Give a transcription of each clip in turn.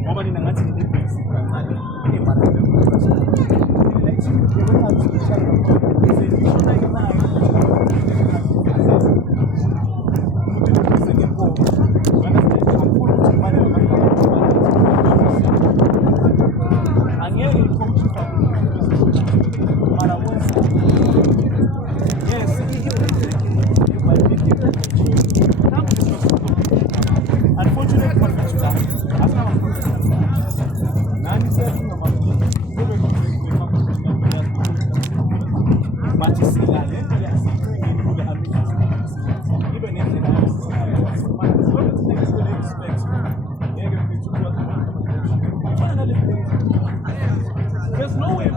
ngoba nina ngathi nile basic kancane emara there's no way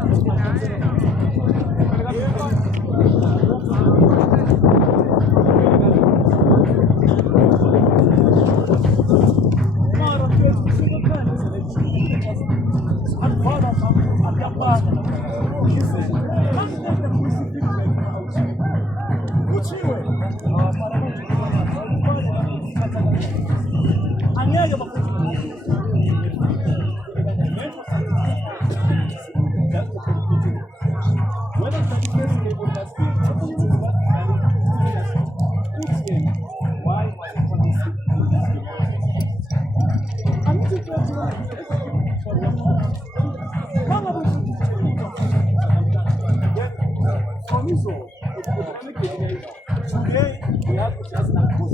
today we have to just not go.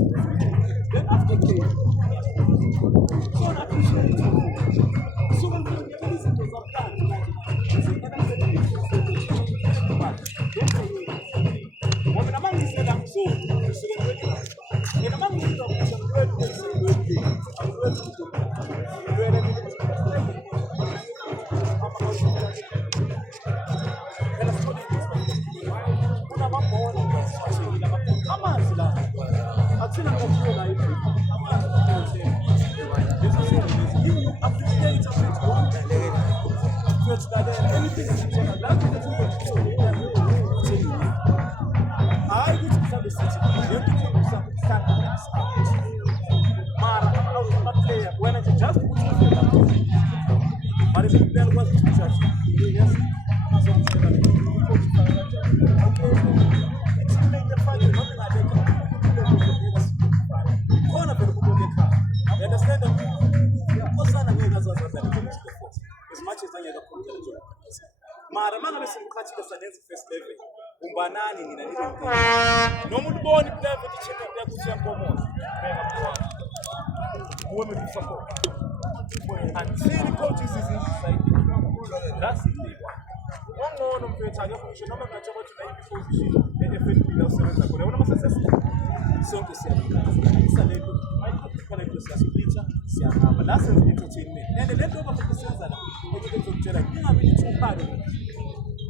Then after K, so I appreciate it. So when we listen to some time tonight, when a man said I'm so, when a man said umbanani nina nile noma ulibona iplave ichimba yakuthi yankomoza uwe mekufa khona until coaches is inside that's it ngono mfethu akekho ngisho noma ngathi ukuthi na iposition eFNB la usebenza khona ubona success sonke siyabisa lento ayikho into siyasipitcha siyahamba la senze entertainment and lento abakusenza la ukuthola ngingabe ithupalo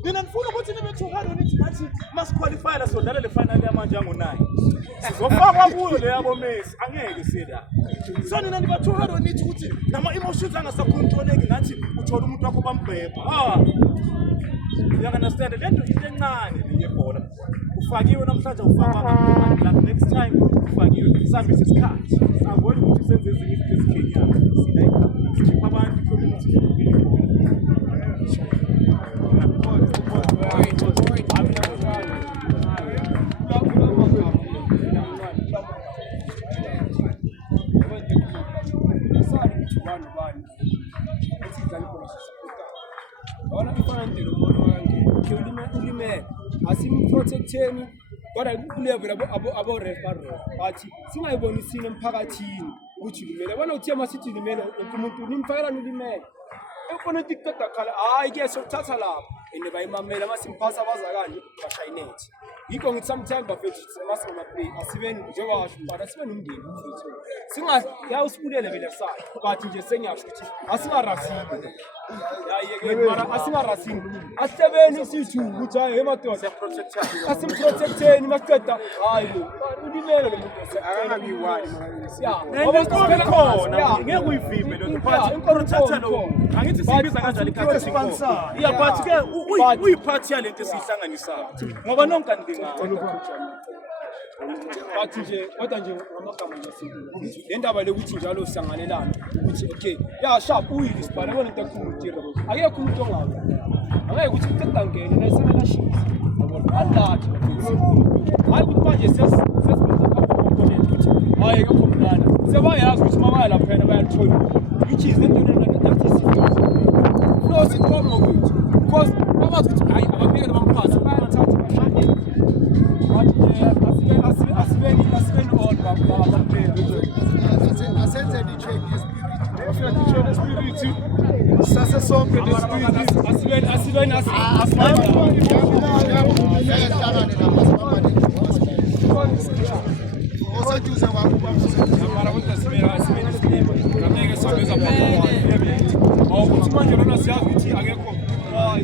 mina ngifuna ukuthi nibe 200 nithi nathi masiqualify la sodlala le final yamanje yango9 sizofakwa kuyo le yabo Messi angeke sida so nina niba 200 nithi ukuthi nama emotions angasacontroleki ngathi uthola umuntu wakho bambhebha you understand lento into encane ngebhola ufakiwe namhlanje ufaka la next time ufakiwe sambe isikhathi avoid ukuthi senze ezinye izinto ezikhenyana sida ikhipha abantu community asimprotecteni kodwa kulevel abo referee bathi singayibonisini emphakathini ukuthi limele bona uthi amasithi limele umuntu nimfakela nilimele efona tiktok akhala hayi ke sokuthatha lapha ene bayimamela masimpasa bazakanje bashayinethi yikho ngithi sometimes bafethu masima play asibeni njengawasho but asibeni umndeni mfethu singa yawusibulele vele sakhe but nje sengiyasho ukuthi asingarasini yayeke mara asingarasini asebeni sithu ukuthi hayi emadoda asimprotecteni maqeda hayi ulimele lo muntu akangabi wani ngoba khona ngeke uyivimbe lo but protector lo angithi sibiza kanjani ikhathi sponsor iya but ke uyiphathi yalento esihlanganisayo ngoba nonke andingakho bathi nje kodwa nje ngamagama nje simple le ndaba lokuthi njalo sisanganelana ukuthi okay ya sharp uyile sibhala bona into ekhulutira akekho umuntu ongabe angeke ukuthi uqeda ngene nayisemela shisa alathi hayi ukuthi manje sesibona component ukuthi hayi akekho mnana sebayazi ukuthi mabaya lapha bayathola which is into that is no sikomo ukuthi because abathi ukuthi hayi ababikele bamphasa bayathatha bashade asibeni all baba asenze di-check espiritu sase sonke asibeni oseduze kwakuba mara ukuthi asibeni kameke sobeza ukuthi manje lona siyazi ukuthi akekho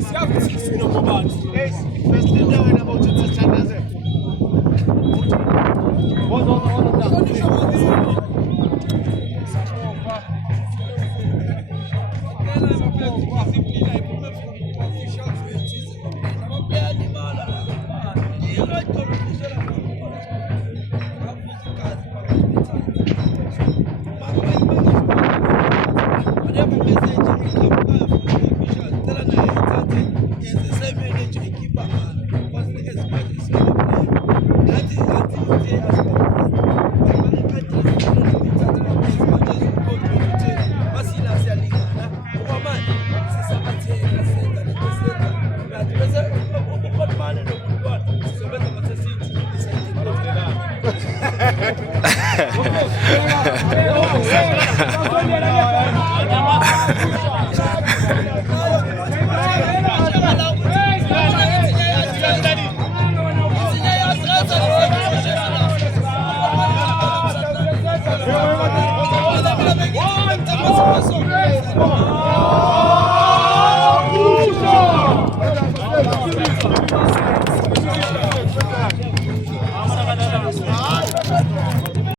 siyazi ukuthi sinobobani first into wena ukuthi sithandaze Come on.